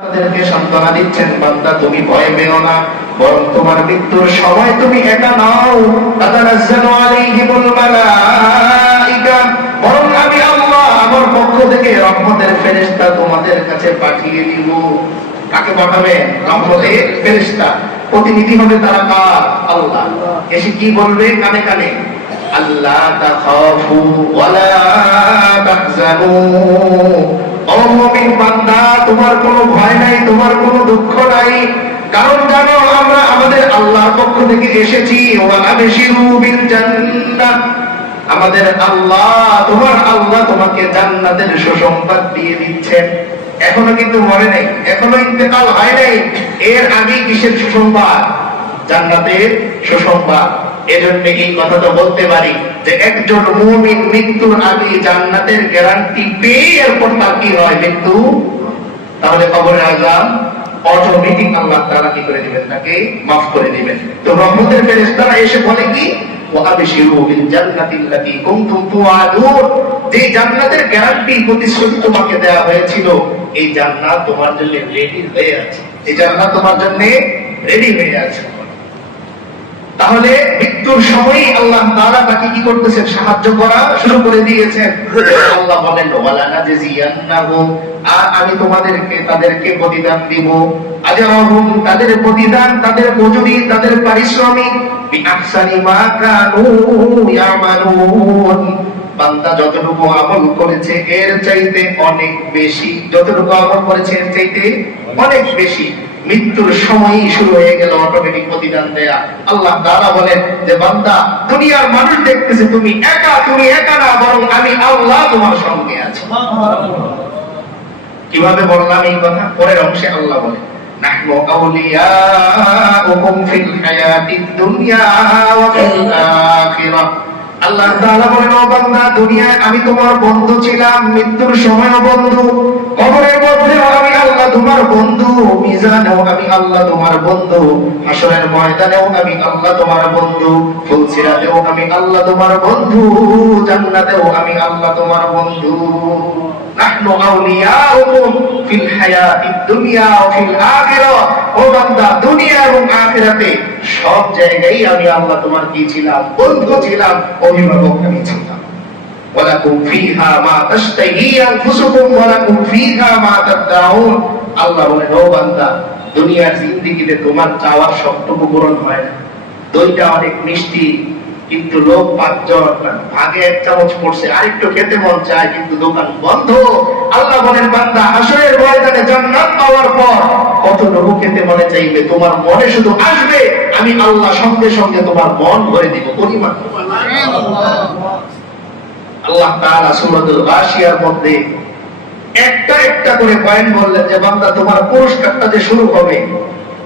তাদেরকে সান্ত্বনা দিচ্ছেন, বান্দা তুমি ভয় পেও না, বরং তোমার মৃত্যুর সময় তুমি একা নাও। তাতানাজ্জালু আলাইহিমুল মালাইকা, বরং আমি আল্লাহ আমার পক্ষ থেকে রহমতের ফেরেশতা তোমাদের কাছে পাঠিয়ে দিব। কাকে পাঠাবে? রহমতের ফেরেশতা। প্রতিনিধি হবে তারা কার? আল্লাহ। এসে কি বলবে কানে কানে? আল্লাহ তাখাফু ওয়ালা তাহজানু, ও মুমিন বান্দা তোমার কোনো ভয় নাই, তোমার কোনো দুঃখ নাই, কারণ জানো আমরা আমাদের আল্লাহর পক্ষ থেকে এসেছি। ওয়া আবশিরু বিল জান্নাহ, আমাদের আল্লাহ তোমার আল্লাহ তোমাকে জান্নাতের সুসংবাদ দিয়ে দিচ্ছেন। এখনো কিন্তু মরে নাই, এখনো ইন্তেকাল হয় নাই, এর আগে কিসের সুসংবাদ? জান্নাতের সুসংবাদ। এজন্য এই কথা তো বলতে পারি যে একজন মুমিন মৃত্যুর আগে জান্নাতের গ্যারান্টি পেয়ে এরপর তার কি হয়? মৃত্যু। তাহলে কবরের আযাব অটোমেটিক আল্লাহ তাআলা কি করে দিবেন? তাকে মাফ করে দিবেন। তো রহমতের ফেরেশতারা এসে বলে কি? ওয়া আবশিরু বিল জান্নাতিল্লাতী কুনতুম তুআদুন, যে জান্নাতের গ্যারান্টি প্রতিশ্রুতি তোমাকে দেওয়া হয়েছিল, এই জান্নাত তোমার জন্য রেডি হয়ে আছে, এই জান্নাত তোমার জন্য রেডি হয়ে আছে। তাহলে মৃত্যুর সময়ই আল্লাহ তাআলা তাকে কি করতেছেন? সাহায্য করা শুরু করে দিয়েছেন। আল্লাহ বলেন ওয়ালা নাজিয়ান্নাহুম, আর আমি তাদেরকে প্রতিদান দিব। আজরাহুম, তাদের প্রতিদান, তাদের মজুরি, তাদের পারিশ্রমিক বিআহসানি মা কানু ইয়ামালুন, বান্দা যতটুকু আমল করেছে এর চাইতে অনেক বেশি, যতটুকু আমল করেছে এর চাইতে অনেক বেশি। মৃত্যুর সময়ই শুরু হয়ে গেল অটোমেটিক প্রতিদান দেয়া। আল্লাহ তাআলা বলেন যে বান্দা দুনিয়ার মানুষ দেখতেছে তুমি একা না, বরং আমি আল্লাহ তোমার সঙ্গে আছি। কিভাবে বললাম এই কথা? পরের অংশে আল্লাহ বলে নাহনু আউলিয়াউকুম ফিল হায়াতিদ দুনিয়া ওয়া ফিল আখিরাহ। আল্লাহ তাআলা বলেন ও বান্দা দুনিয়ায় আমি তোমার বন্ধু ছিলাম, মৃত্যুর সময়ও বন্ধু, কবরের মধ্যেও আমি আল্লাহ তোমার বন্ধু, মিজানেও আমি আল্লাহ তোমার বন্ধু, হাসরের ময়দানেও আমি আল্লাহ তোমার বন্ধু, ফুলসিরাতেও আমি আল্লাহ তোমার বন্ধু, জান্নাতেও আমি আল্লাহ তোমার বন্ধু। নাহনু আউলিয়াউকুম ফিল হায়াতিদ দুনিয়া ওয়া ফিল আখিরাহ, ও বান্দা দুনিয়া এবং আখিরাতে সব জায়গায় আমি আল্লাহ তোমার কি ছিলাম? বন্ধু ছিলাম, অভিভাবক আমি ছিলাম। ওয়ালাকুম ফিহা মা তাশতাহি আনফুসুকুম ওয়ালাকুম ফিহা মা তাদউন। আল্লাহ বলেন ও বান্দা দুনিয়ার জিন্দেগিতে তোমার চাওয়ার সবটুকু পূরণ হয় না। দইটা অনেক মিষ্টি, কিন্তু লোক 5 জন ভাগে 1 চামচ পড়ছে, আরেকটু খেতে মন চায়, কিন্তু দোকান বন্ধ। আল্লাহ বলেন বান্দা হাসরের ময়দানে জান্নাত পাওয়ার পর কতটুকু খেতে মনে চাইবে? তোমার মনে শুধু আসবে, আমি আল্লাহ সঙ্গে সঙ্গে তোমার মন ভরে দিব পরিমাণ। আল্লাহ তাআলা সূরাতুল গাশিয়ার মধ্যে একটা একটা করে পয়েন্ট বললেন যে বান্দা তোমার পুরস্কারটা যে শুরু হবে,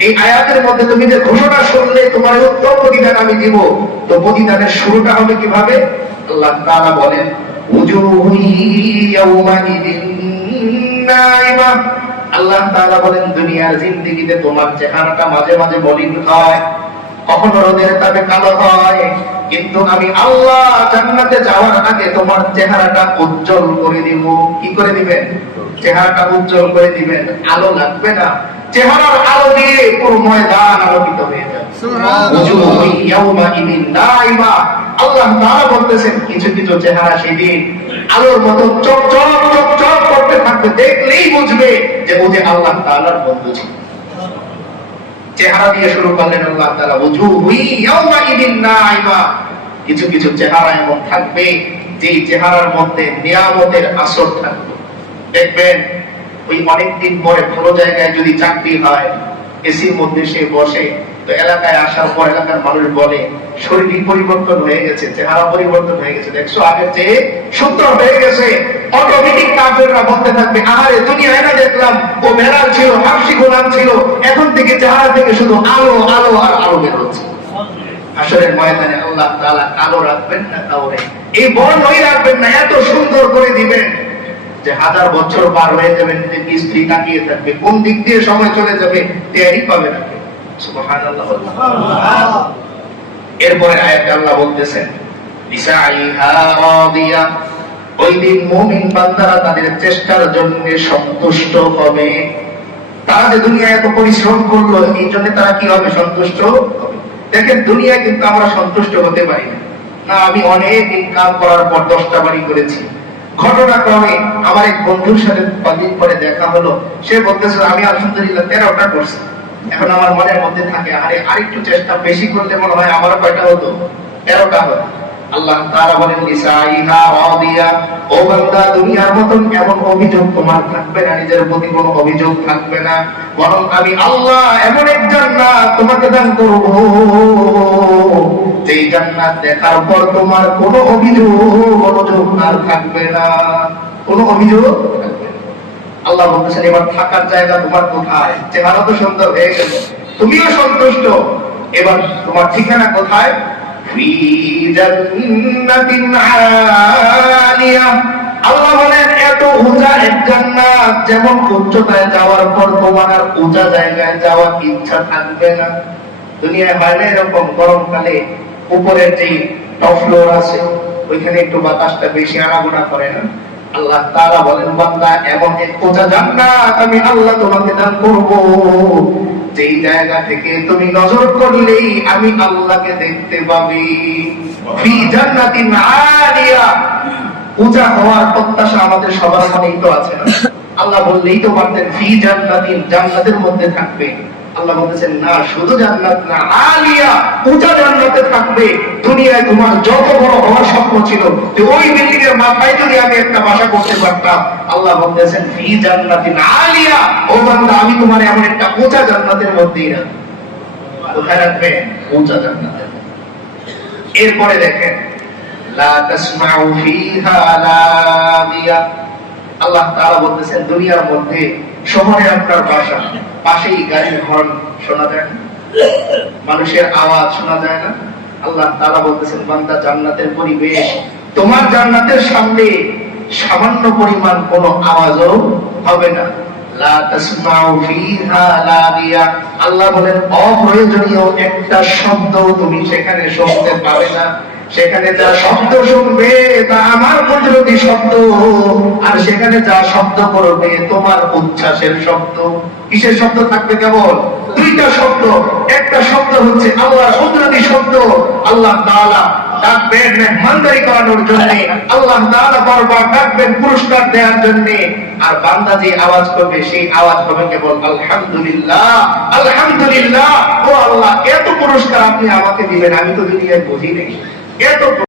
এই আয়াতের মধ্যে তুমি যে ঘোষণা শুনলে তোমার উত্তম প্রতিদান আমি দিব, তো প্রতিদানের শুরুটা হবে কিভাবে? আল্লাহ তাআলা বলেন উজুহু ইয়াউমাইদিন নাইমা। আল্লাহ তাআলা বলেন দুনিয়ার জিন্দেগিতে তোমার চেহারাটা মাঝে মাঝে মলিন হয়, কখনো রোদের তাপে কালো হয়, কিন্তু আমি আল্লাহ জান্নাতে যাওয়ার আগে তোমার চেহারাটা উজ্জ্বল করে দিব। কি করে দিবেন? চেহারাটা উজ্জ্বল করে দিবেন, আলো লাগবে না, চেহারার আলো দিয়ে পুরো ময়দান আলোকিত হয়ে যাবে। উজুহু ইয়াউমাইদিন নাইমা। আল্লাহ তাআলা বলতেছেন কিছু কিছু চেহারা সেদিন আলোর মতো চকচক চকচক করতে থাকবে, দেখলেই বুঝবে যে ও যে আল্লাহ তাআলার বন্ধু ছিল। চেহারা দিয়ে শুরু করলেন আল্লাহ তাআলা উজুহু ইয়াউমাইদিন নাইমা। কিছু কিছু চেহারা এমন থাকবে যে চেহারার মধ্যে নিয়ামতের আসর থাকবে। দেখবেন ওই অনেকদিন পরে ভালো জায়গায় যদি চাকরি হয়, এসির মধ্যে সে বসে, তো এলাকায় আসার পর এলাকার মানুষ বলে শরীর পরিবর্তন হয়ে গেছে, চেহারা পরিবর্তন হয়ে গেছে, দেখছো আগের চেয়ে সুন্দর হয়ে গেছে। অটোমেটিক কাফেররা বলতে থাকবে আহারে দুনিয়ায় না দেখলাম ও বেড়াল ছিল, হাফসি গোলাম ছিল, এখন থেকে চেহারা থেকে শুধু আলো আলো আর আলো বের হচ্ছে। হাসরের ময়দানে আল্লাহ তাআলা কালো রাখবেন না কাউরে, এই বর্ণই রাখবেন না, এত সুন্দর করে দিবেন যে 1000 বছর পার হয়ে যাবে, নিজের স্ত্রী তাকিয়ে থাকবে, কোন দিক দিয়ে সময় চলে যাবে টেরই পাবে না। সুবহানাল্লাহ। এরপরে আয়াতে আল্লাহ বলতেছেন বিসাইহা রাদিয়া, ওই দিন মুমিন বান্দারা তাদের চেষ্টার জন্য সন্তুষ্ট হবে। তারা যে দুনিয়ায় এত পরিশ্রম করলো, এই জন্য তারা কি হবে? সন্তুষ্ট হবে। দেখেন, দুনিয়ায় কিন্তু আমরা সন্তুষ্ট হতে পারি না। না, আমি অনেক ইনকাম করার পর 10টা বাড়ি করেছি। ঘটনাক্রমে আমার এক বন্ধুর সাথে কদিন পরে দেখা হলো। সে বলতেছে, আমি আলহামদুলিল্লাহ 13টা করছি। এখন আমার মনের মধ্যে থাকে, আরে আরেকটু চেষ্টা বেশি করলে মনে হয় আমারও কয়টা হতো? 13টা হতো। আল্লাহ তাআলা বলেন, লিসাইহা রাদিয়া, ও বান্দা, দুনিয়ার মতন এমন অভিযোগ তোমার থাকবে না, নিজের প্রতি কোনো অভিযোগ থাকবে না। বরং আমি আল্লাহ এমন এক জান্নাত তোমাকে দান করব, যেই জান্নাত দেখার পর তোমার কোনো অভিযোগ আর থাকবে না, কোনো অভিযোগ থাকবে না। আল্লাহ বলতেছেন, এবার থাকার জায়গা তোমার কোথায়? চেহারা তো সুন্দর হয়ে গেল, তুমিও সন্তুষ্ট, এবার তোমার ঠিকানা কোথায়? ফি জান্নাতিন আলিয়া। আল্লাহ বলেন, এত উঁচা এক জান্নাত, যেমন উচ্চতায় যাওয়ার পর তোমার আর উঁচা জায়গায় যাওয়ার ইচ্ছা থাকবে না। দুনিয়ায় হয় না এরকম, গরমকালে উপরের যে টপ ফ্লোর আছে ওইখানে একটু বাতাসটা বেশি আনাগোনা করে না? আল্লাহ তাআলা বলেন, বান্দা, এমন এক উঁচা জান্নাত আমি আল্লাহ তোমাকে দান করব, যেই জায়গা থেকে তুমি নজর করলেই আমি আল্লাহকে দেখতে পাবি। ফি জান্নাতিন আলিয়া। উঁচা হওয়ার প্রত্যাশা আমাদের সবার মনেই তো আছে না? আল্লাহ বললেই তো পারতেন ফি জান্নাতিন, জান্নাতের মধ্যে থাকবে। আল্লাহ বলতেছেন, না, শুধু জান্নাত না, আলিয়া, উঁচা জান্নাতে থাকবে। দুনিয়ায় তোমার যত বড় হওয়ার স্বপ্ন ছিল যে ওই বিল্ডিং এর মাথায় যদি আমি একটা বাসা করতে পারতাম, আল্লাহ বলতেছেন ফি জান্নাতিন আলিয়া, ও বান্দা, আমি তোমার এমন একটা উঁচা জান্নাতের মধ্যেই রাখবো। কোথায় রাখবে? উঁচা জান্নাতে। এরপরে দেখেন, লা তাসমাউ ফিহা লাদিয়া। আল্লাহ তাআলা বলতেছেন, দুনিয়ার মধ্যে শহরে আপনার বাসা, পাশেই গাড়ির হর্ন শোনা যায় না, মানুষের আওয়াজ শোনা যায় না? আল্লাহ তাআলা বলতেছেন, বান্দা, জান্নাতের পরিবেশ, তোমার জান্নাতের সামনে সামান্য পরিমাণ কোনো আওয়াজও হবে না। লা তাসমাউ ফিহা লাদিয়া। আল্লাহ বলেন, অপ্রয়োজনীয় একটা শব্দ তুমি সেখানে শুনতে পাবে না। সেখানে যা শব্দ শুনবে তা আমার কুদরতি শব্দ, আর সেখানে যা শব্দ করবে তোমার উচ্ছ্বাসের শব্দ। কিসের শব্দ থাকবে? কেবল দুইটা শব্দ। একটা শব্দ হচ্ছে আল্লাহর কুদরতি শব্দ, আল্লাহ তাআলা ডাকবেন মেহমানদারি করানোর জন্য, আল্লাহ তাআলা বারবার ডাকবেন পুরস্কার দেওয়ার জন্য। আর বান্দা যে আওয়াজ করবে সেই আওয়াজ হবে কেবল আলহামদুলিল্লাহ, আলহামদুলিল্লাহ। ও আল্লাহ, এত পুরস্কার আপনি আমাকে দিবেন, আমি তো দুনিয়ায় বুঝি নেই। এত